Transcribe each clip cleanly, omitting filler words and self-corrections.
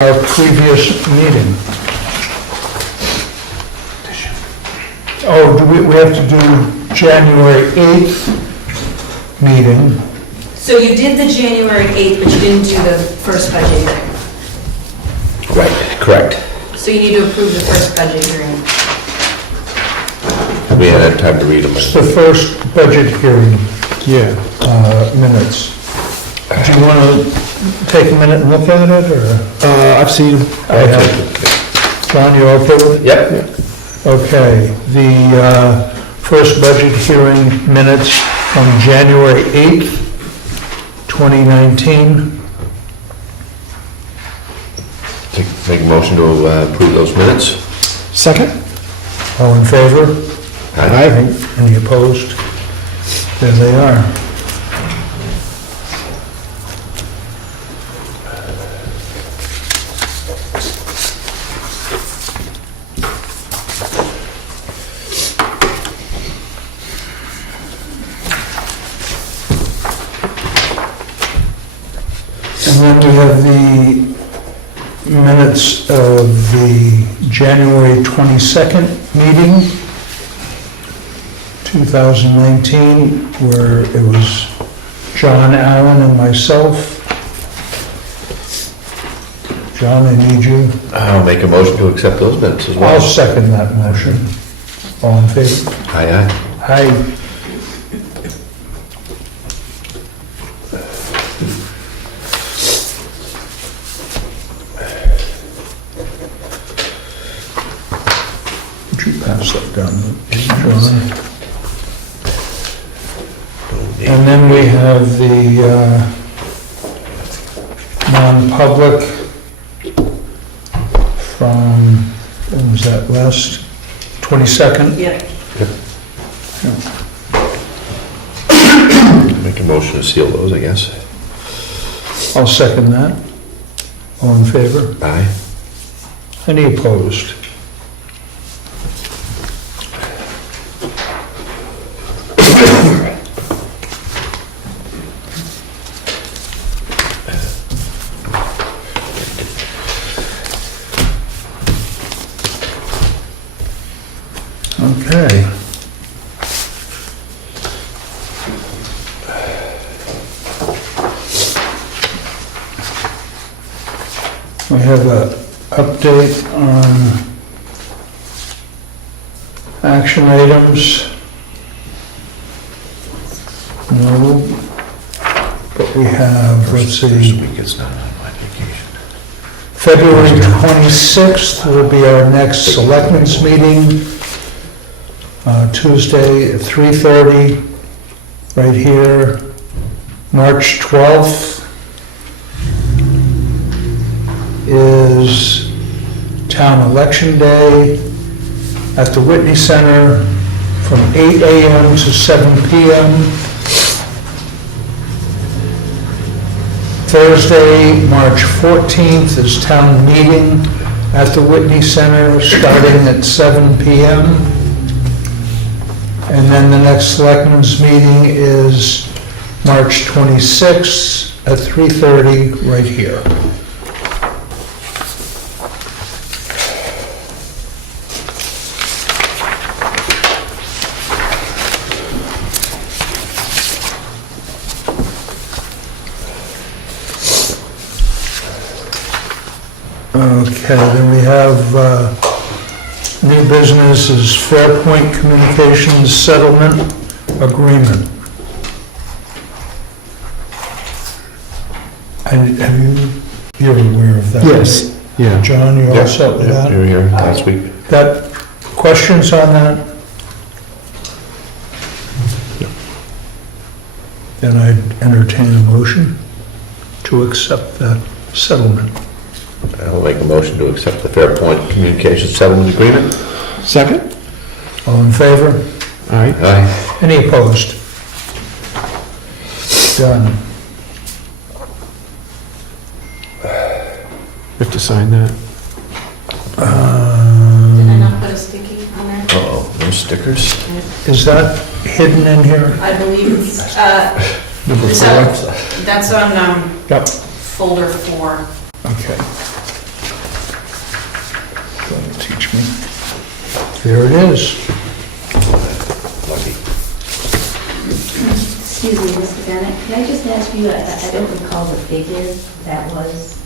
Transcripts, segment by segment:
our previous meeting. Oh, we have to do January 8th meeting. So you did the January 8th, but you didn't do the first budget hearing. Right, correct. So you need to approve the first budget hearing. We hadn't had time to read them. It's the first budget hearing Yeah. minutes. Do you want to take a minute and look at it, or? I've seen them. I have. John, you okay with it? Yep. Okay, the first budget hearing minutes from January 8th, 2019. Make a motion to approve those minutes. Second? All in favor? Aye. Any opposed? There they are. And then we have the minutes of the January 22nd meeting, 2019, where it was John Allen and myself. John, I need you. I'll make a motion to accept those minutes as I'll well. second that motion. All in favor? Aye, aye. Aye. Would you pass that down, John? And then we have the non-public from, when was that, last 22nd? Yeah. Make a motion to seal those, I guess. I'll second that. All in favor? Aye. Any opposed? Okay. We have an update on action items. No, but we have, let's First see, week it's not on my vacation. February 26th will be our next selectmen's meeting, Tuesday at 3:30, right here. March 12th is Town Election Day at the Whitney Center from 8 a.m. to 7 p.m. Thursday, March 14th is Town Meeting at the Whitney Center starting at 7 p.m. And then the next Selectmen's meeting is March 26th at 3:30 right here. Okay, then we have new business is Fairpoint Communications Settlement Agreement. You're aware of that? Yes, yeah. John, you all set with You that? were here last week. Got questions on that? Then I'd entertain a motion to accept that settlement. I'll make a motion to accept the Fairpoint Communications Settlement Agreement. Second? All in favor? All right. Aye. Any opposed? Done. We have to sign that. Did I not put a sticky on there? Uh-oh, no stickers? Is that hidden in here? I believe it's, Number is four? that- that's on Yep, folder 4. okay. There it is. Lucky. Excuse me, Mr. Bennett, can I just ask you, I don't recall the figure that was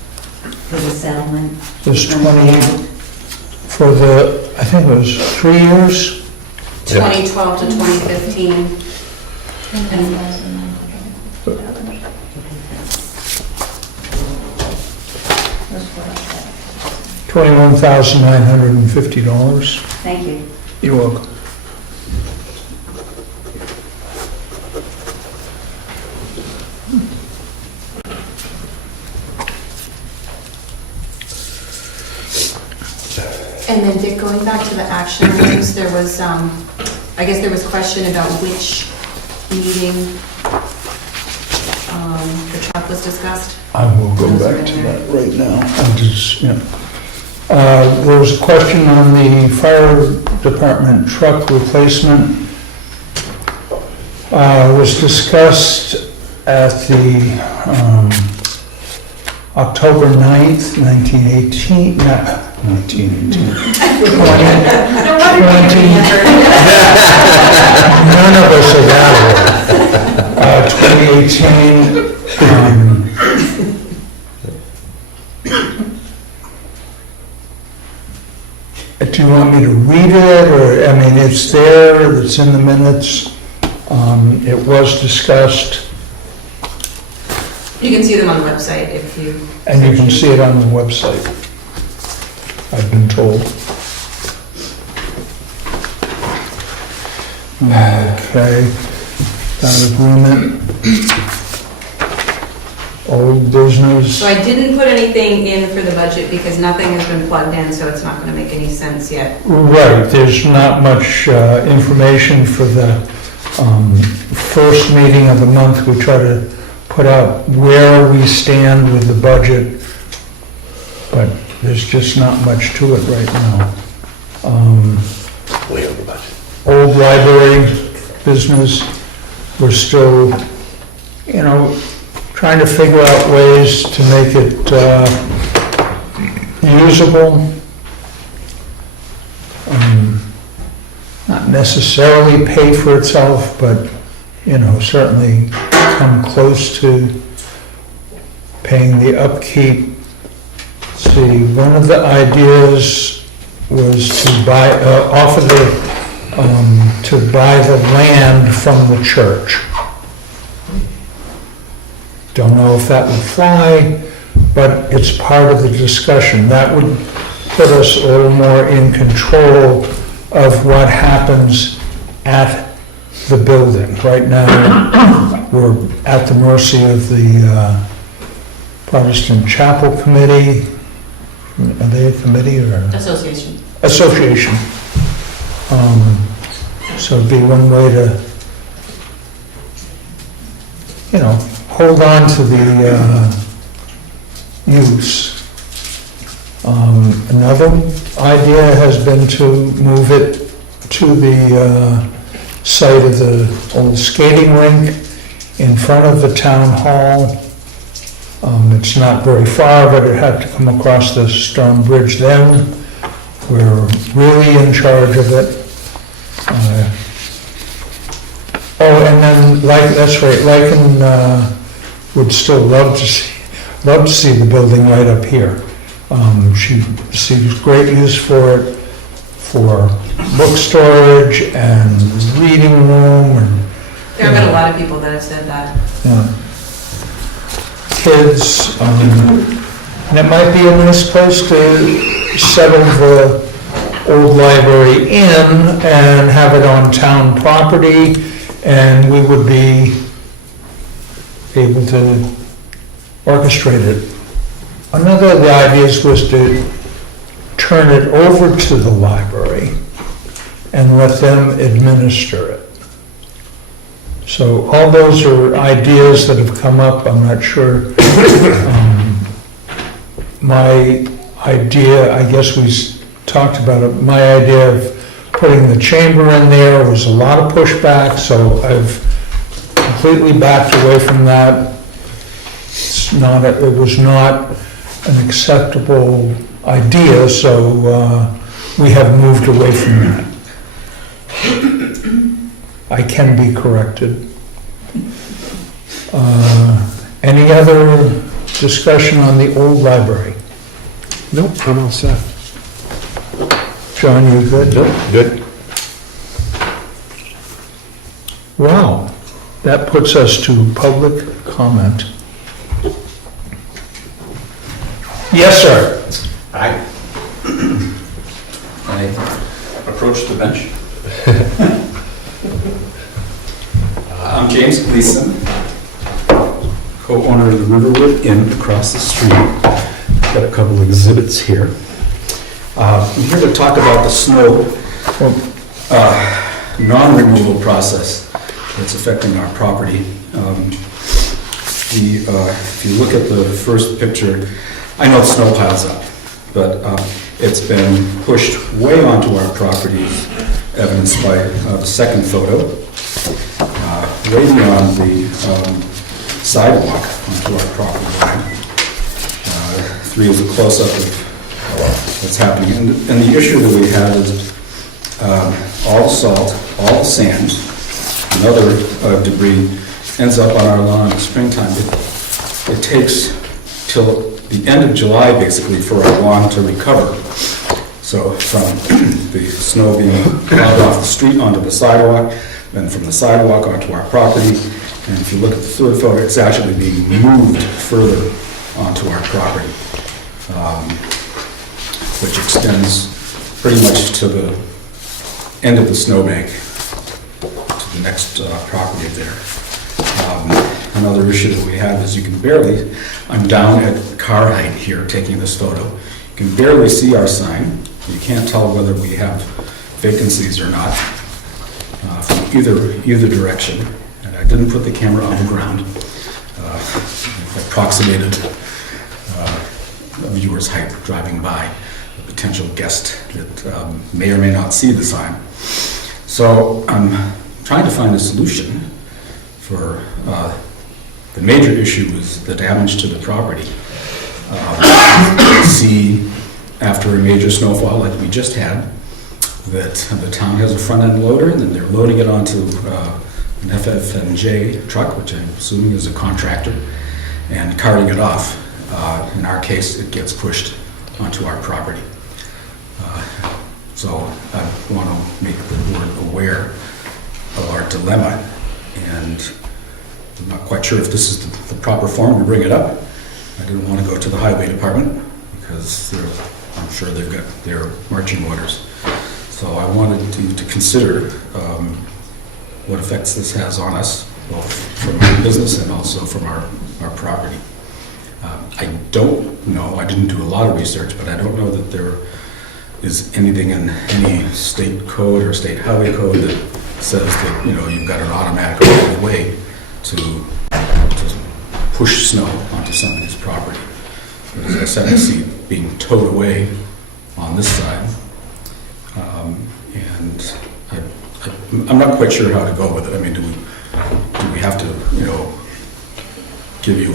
for the settlement. There's 20, for the, I think it was 3 years? 2012 to 2015. $21,950. Thank you. You're welcome. And then Dick, going back to the action items, there was, I guess there was question about which meeting the truck was discussed. I will go back to that right now. I'm just, yeah. There was a question on the fire department truck replacement. Was discussed at the October 9th, 1918, not 1918. No wonder you didn't answer. None of us are that old. 2018. Do you want me to read it, or, I mean, it's there, it's in the minutes. It was discussed, You can see them on the website if you. and you can see it on the website, I've been told. Okay, that agreement. Old business. So I didn't put anything in for the budget because nothing has been plugged in, so it's not going to make any sense yet. Right, there's not much information for the first meeting of the month. We try to put out where we stand with the budget, but there's just not much to it right now. Way over budget. Old library business, we're still, you know, trying to figure out ways to make it usable. Not necessarily pay for itself, but, you know, certainly come close to paying the upkeep. See, one of the ideas was to buy, to buy the land from the church. Don't know if that would fly, but it's part of the discussion. That would put us a little more in control of what happens at the building. Right now, we're at the mercy of the Protestant Chapel Committee. Are they a committee or? Association. Association. So it'd be one way to, you know, hold on to the use. Another idea has been to move it to the site of the old skating rink in front of the town hall. It's not very far, but it'd have to come across the stone bridge then. We're really in charge of it. And then, that's right, Lycan would still love to see the building right up here. She sees great use for it, for book storage and reading room and. There have been a lot of people that have said that. Yeah. Kids, and it might be a nice place to settle the old library in and have it on town property, and we would be able to orchestrate it. Another of the ideas was to turn it over to the library and let them administer it. So all those are ideas that have come up. I'm not sure. My idea, I guess we talked about it, my idea of putting the chamber in there was a lot of pushback, so I've completely backed away from that. It was not an acceptable idea, so we have moved away from that. I can be corrected. Any other discussion on the old library? Nope, I'm all set. John, you good? Nope, good. Wow, that puts us to public comment. Yes, sir. I approached the bench. I'm James Gleason, co-owner of the Riverwood Inn across the street. Got a couple of exhibits here. I'm here to talk about the snow non-removal process that's affecting our property. If you look at the first picture, I know the snow piles up, but it's been pushed way onto our property, evidenced by the second photo, way beyond the sidewalk onto our property line. 3 is a close-up of what's happening. And the issue that we have is all the salt, all the sand, and other debris ends up on our lawn in the springtime. It takes till the end of July, basically, for our lawn to recover. So from the snow being plowed off the street onto the sidewalk, then from the sidewalk onto our property, and if you look at the third photo, it's actually being moved further onto our property, which extends pretty much to the end of the snowbank, to the next property there. Another issue that we have is you can barely, I'm down at car height here taking this photo, you can barely see our sign. You can't tell whether we have vacancies or not from either direction. And I didn't put the camera on the ground. I approximated a viewer's height driving by, a potential guest that may or may not see the sign. So I'm trying to find a solution for the major issue is the damage to the property. See, after a major snowfall like we just had, that the town has a front-end loader, and then they're loading it onto an FF&J truck, which I'm assuming is a contractor, and carting it off. In our case, it gets pushed onto our property. So I want to make the board aware of our dilemma, and I'm not quite sure if this is the proper forum to bring it up. I didn't want to go to the highway department because I'm sure they've got their marching orders. So I wanted to consider what effects this has on us, both from our business and also from our property. I don't know, I didn't do a lot of research, but I don't know that there is anything in any state code or state highway code that says that, you've got an automatic way to push snow onto somebody's property. But as I said, I see it being towed away on this side. And I'm not quite sure how to go with it. I mean, do we have to, give you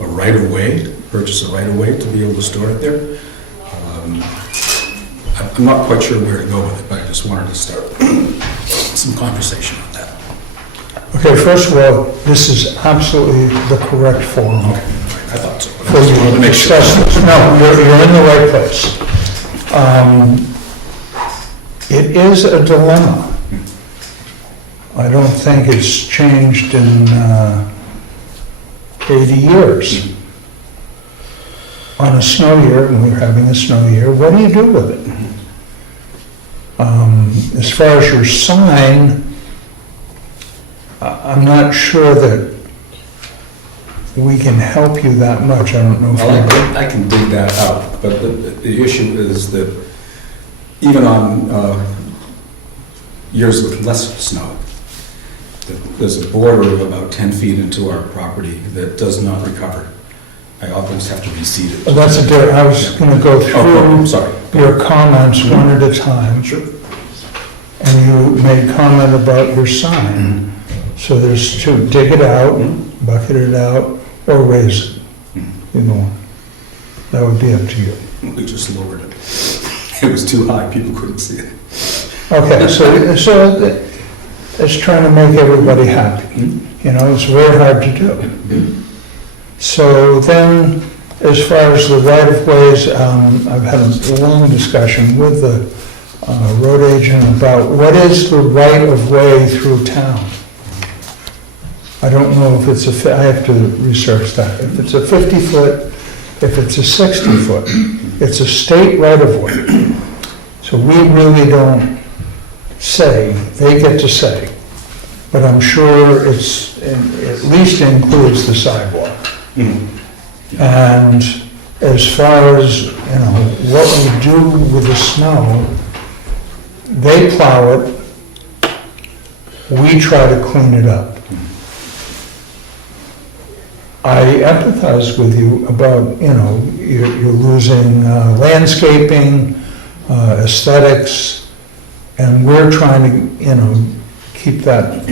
a right-of-way, purchase a right-of-way to be able to store it there? I'm not quite sure where to go with it, but I just wanted to start some conversation on that. Okay, first of all, this is absolutely the correct forum Okay, I thought so. for you to discuss this. No, you're in the right place. It is a dilemma. I don't think it's changed in 80 years. On a snow year, when we're having a snow year, what do you do with it? As far as your sign, I'm not sure that we can help you that much. I don't know if Well, I can dig that out, but the issue is that even on years with less snow, there's a border of about 10 feet into our property that does not recover. I always have to reseed it. Well, that's a different, I was going to go Oh, through sorry. your comments one at a time. Sure. And you made comment about your sign. So there's two, dig it out, bucket it out, or raise it. That would be up to you. We just lowered it. It was too high, people couldn't see it. Okay, so it's trying to make everybody happy. You know, it's very hard to do. So then, as far as the right-of-ways, I've had a long discussion with the road agent about what is the right-of-way through town. I don't know if it's I have to research that. If it's a 50-foot, if it's a 60-foot, it's a state right-of-way. So we really don't say, they get to say. But I'm sure it's, at least includes the sidewalk. And as far as, you know, what we do with the snow, they plow it, we try to clean it up. I empathize with you about, you know, you're losing landscaping, aesthetics, and we're trying to, you know, keep that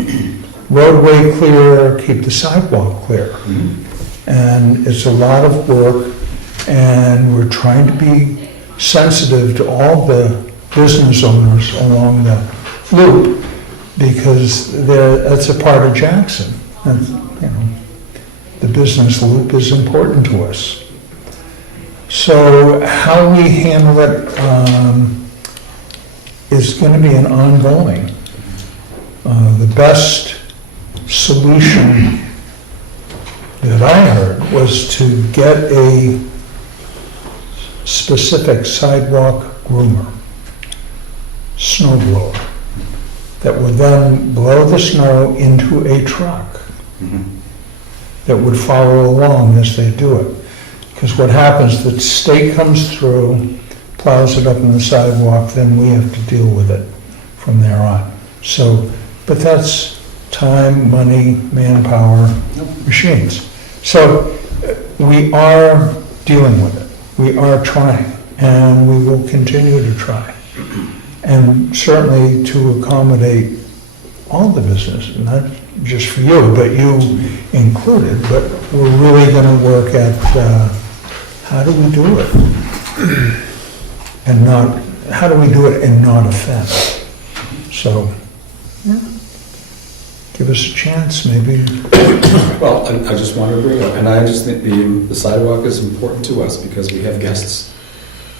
roadway clear, keep the sidewalk clear. And it's a lot of work, and we're trying to be sensitive to all the business owners along the loop, because that's a part of Jackson. And, you know, the business loop is important to us. So how we handle it is going to be an ongoing. The best solution that I heard was to get a specific sidewalk groomer, snow blower, that would then blow the snow into a truck that would follow along as they do it. Because what happens, the state comes through, plows it up on the sidewalk, then we have to deal with it from there on. So, but that's time, money, manpower, machines. So we are dealing with it. We are trying, and we will continue to try. And certainly to accommodate all the business, not just for you, but you included. But we're really going to work at how do we do it, and not how do we do it and not offend. So, yeah. Give us a chance, maybe. Well, I just want to bring up, and I just think the sidewalk is important to us because we have guests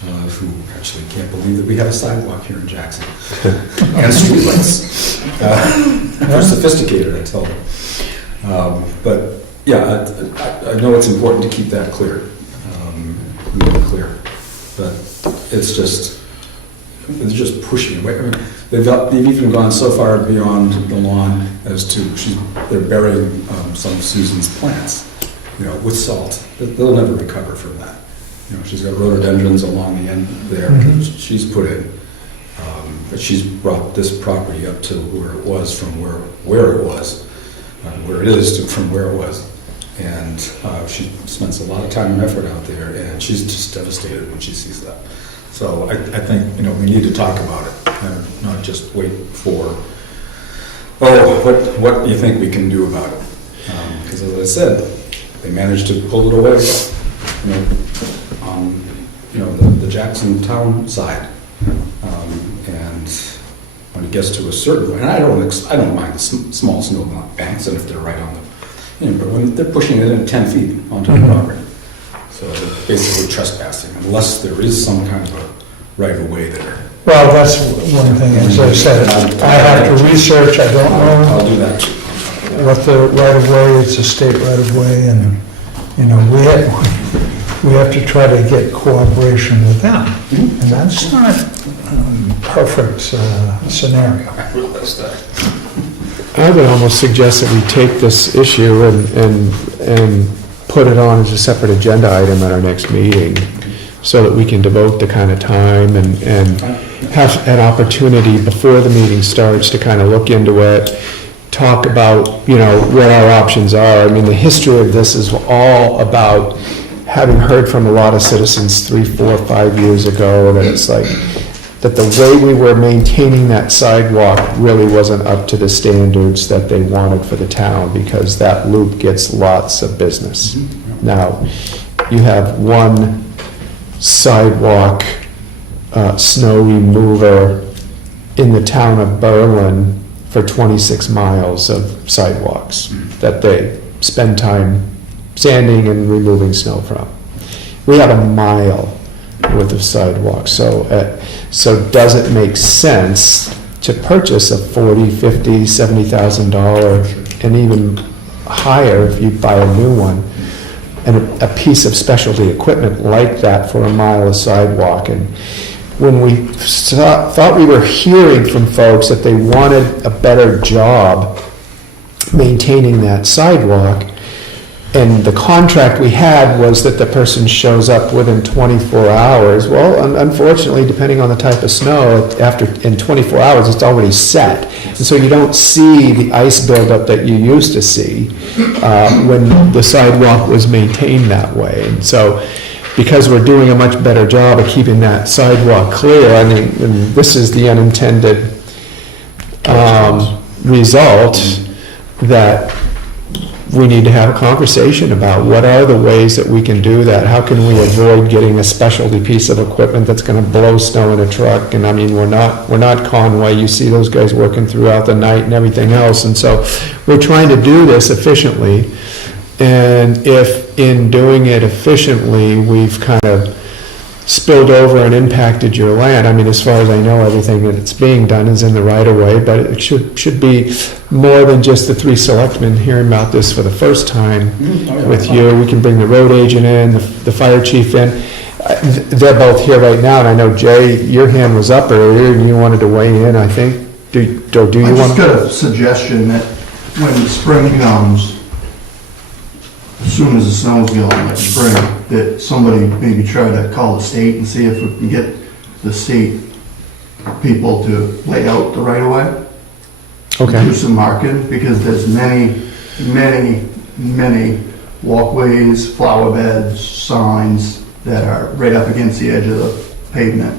who actually can't believe that we have a sidewalk here in Jackson. And streetlights. They're sophisticated, I tell them. But yeah, I know it's important to keep that clear. But it's just pushing away. I mean, they've even gone so far beyond the lawn as to they're burying some of Susan's plants, you know, with salt. They'll never recover from that. You know, she's got rhododendrons along the end there that she's put in, but she's brought this property up to where it was from where it was, where it is to from where it was, and she spends a lot of time and effort out there, and she's just devastated when she sees that. So I think, you know, we need to talk about it and not just wait for, what do you think we can do about it? Because as I said, they managed to pull it away, you know, on, you know, the Jackson town side. And when it gets to a certain point, and I don't mind the small snow banks, and if they're right on the, you know, but when they're pushing it in 10 feet onto the property. So they're basically trespassing, unless there is some kind of a right-of-way there. Well, that's one thing, as I said, I have to research, I don't know I'll do that. what the right-of-way, it's a state right-of-way, and, you know, we have to try to get cooperation with them. And that's not a perfect scenario. I would almost suggest that we take this issue and put it on as a separate agenda item at our next meeting, so that we can devote the kind of time and have an opportunity before the meeting starts to kind of look into it, talk about, you know, what our options are. I mean, the history of this is all about having heard from a lot of citizens 3, 4, 5 years ago that it's like, that the way we were maintaining that sidewalk really wasn't up to the standards that they wanted for the town, because that loop gets lots of business. Now, you have one sidewalk snow remover in the town of Berlin for 26 miles of sidewalks that they spend time sanding and removing snow from. We have a mile worth of sidewalks, so does it make sense to purchase a $40,000, $50,000, $70,000 and even higher if you buy a new one, and a piece of specialty equipment like that for a mile of sidewalk? And when we thought we were hearing from folks that they wanted a better job maintaining that sidewalk, and the contract we had was that the person shows up within 24 hours. Well, unfortunately, depending on the type of snow, in 24 hours, it's already set. And so you don't see the ice buildup that you used to see when the sidewalk was maintained that way. And so, because we're doing a much better job of keeping that sidewalk clear, I mean, and this is the unintended result, that we need to have a conversation about what are the ways that we can do that. How can we avoid getting a specialty piece of equipment that's going to blow snow in a truck? And I mean, we're not Conway. You see those guys working throughout the night and everything else. And so we're trying to do this efficiently. And if in doing it efficiently, we've kind of spilled over and impacted your land, I mean, as far as I know, everything that's being done is in the right of way, but it should be more than just the 3 selectmen hearing about this for the first time with you. We can bring the road agent in, the fire chief in. They're both here right now, and I know, Jay, your hand was up earlier and you wanted to weigh in, I think. Do you want to? I just got a suggestion that when the spring comes, as soon as the snow's gone, like spring, that somebody maybe try to call the state and see if we can get the state people to lay out the right of way. Okay. Do some marking, because there's many walkways, flower beds, signs that are right up against the edge of the pavement.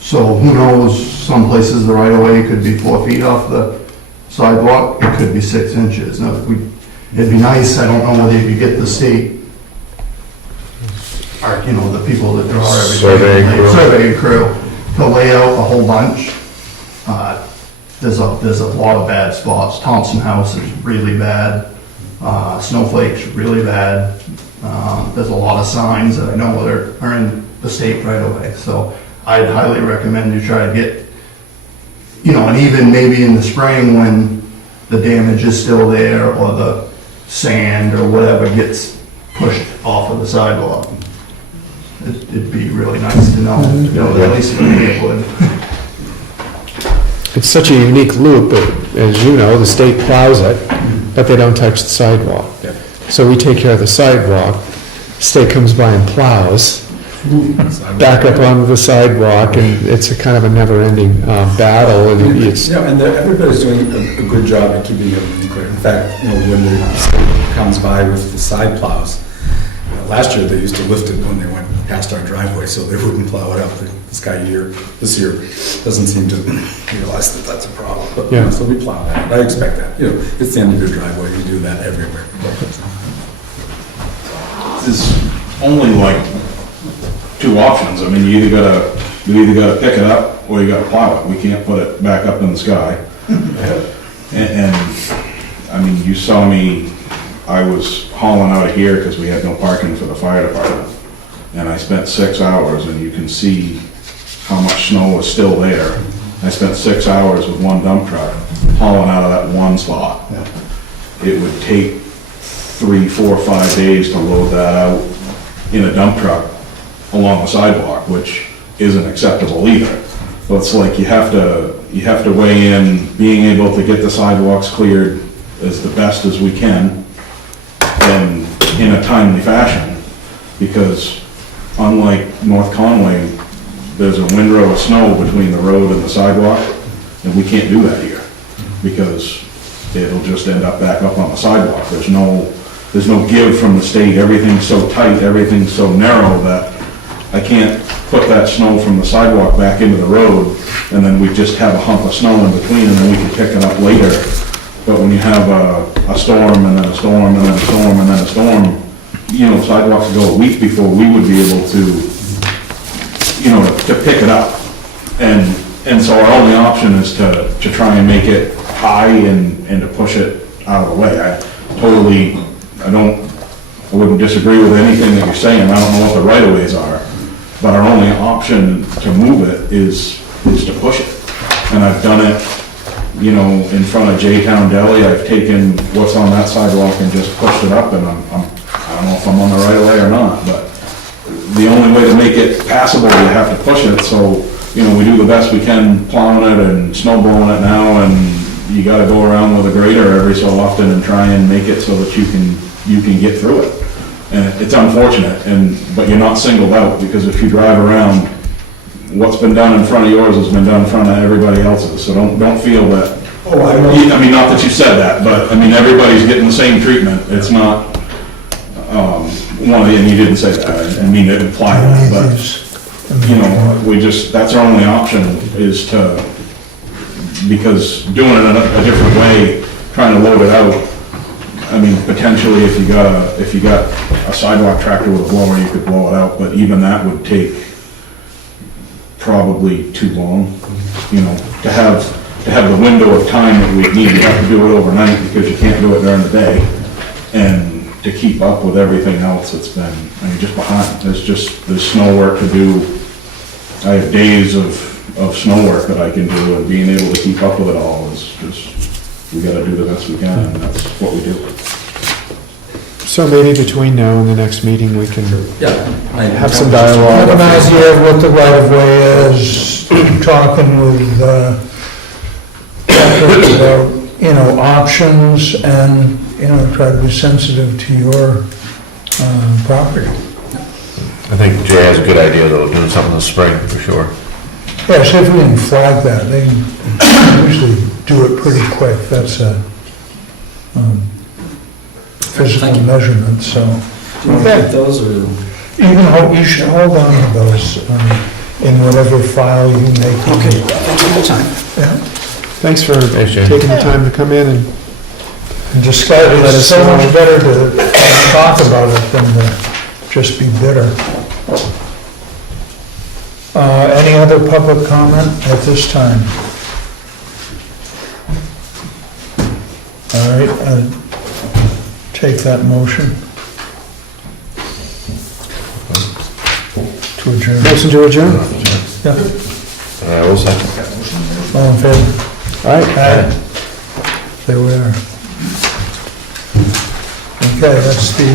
So who knows, some places the right of way could be 4 feet off the sidewalk, it could be 6 inches. Now, it'd be nice, I don't know whether you could get the state, or, you know, the people that draw everything. Surveying crew, to lay out a whole bunch. There's a lot of bad spots. Thompson House is really bad. Snowflake's really bad. There's a lot of signs that I know that are in the state right away. So I'd highly recommend you try to get, you know, and even maybe in the spring when the damage is still there, or the sand or whatever gets pushed off of the sidewalk. It'd be really nice to know, you know, at least in the neighborhood. It's such a unique loop, but as you know, the state plows it, but they don't touch the sidewalk. Yeah. So we take care of the sidewalk, state comes by and plows, back up onto the sidewalk, and it's a kind of a never-ending battle, and it's... Yeah, and everybody's doing a good job at keeping everything clear. In fact, you know, when the state comes by with the side plows, last year they used to lift it when they went past our driveway, so they wouldn't plow it up. This year doesn't seem to realize that that's a problem. But, Yeah. so we plow that. I expect that. You know, it's the end of your driveway. You do that everywhere. There's only like 2 options. I mean, you either gotta pick it up or you gotta plow it. We can't put it back up in the sky. And I mean, you saw me, I was hauling out of here because we had no parking for the fire department. And I spent 6 hours, and you can see how much snow was still there. I spent 6 hours with one dump truck hauling out of that one slot. It would take 3, 4, 5 days to load that out in a dump truck along the sidewalk, which isn't acceptable either. So it's like you have to weigh in being able to get the sidewalks cleared as the best as we can and in a timely fashion, because unlike North Conway, there's a windrow of snow between the road and the sidewalk, and we can't do that here because it'll just end up back up on the sidewalk. There's no give from the state. Everything's so tight, everything's so narrow that I can't put that snow from the sidewalk back into the road, and then we just have a hump of snow in between, and then we can pick it up later. But when you have a storm, and then a storm, and then a storm, and then a storm, you know, sidewalks go a week before we would be able to, you know, to pick it up. And And so our only option is to try and make it high and to push it out of the way. I wouldn't disagree with anything that you're saying, I don't know what the right of ways are, but our only option to move it is to push it. And I've done it, you know, in front of J-Town Deli, I've taken what's on that sidewalk and just pushed it up, and I don't know if I'm on the right of way or not, but the only way to make it passable, you have to push it, so, you know, we do the best we can plowing it and snow blowing it now, and you gotta go around with a grader every so often and try and make it so that you can get through it. And it's unfortunate, but you're not singled out, because if you drive around, what's been done in front of yours has been done in front of everybody else's, so don't feel that. Oh, I know. I mean, not that you said that, but, I mean, everybody's getting the same treatment, it's not, and you didn't say that, I didn't mean to imply that, but, you know, that's our only option, is to, because doing it a different way, trying to load it out, I mean, potentially, if you got a sidewalk tractor with a blower, you could blow it out, but even that would take probably too long, you know, to have the window of time that we need, you have to do it overnight, because you can't do it during the day, and to keep up with everything else that's been, I mean, just behind, there's snow work to do. I have days of snow work that I can do, and being able to keep up with it all is just, we gotta do the best we can, and that's what we do. So maybe between now and the next meeting, we can have some Have dialogue. an idea of what the right of way is, talking with, about, you know, options, and, you know, try to be sensitive to your, property. I think Jay has a good idea, though, doing something in the spring, for sure. Yeah, see if we can flag that, they can usually do it pretty quick, that's a, physical measurement, so. Do you want to get those, or? You should hold on to those, in whatever file you make. Okay, thank you for your time. Yeah. Thanks for Thanks, Jay. taking the time to come in and And discuss, it's so much better to talk about it than to just be bitter. Any other public comment at this time? All right, take that motion. To adjourn. motion to adjourn. Yeah, We'll second. all in favor? All right. Aye. There we are. Okay, that's the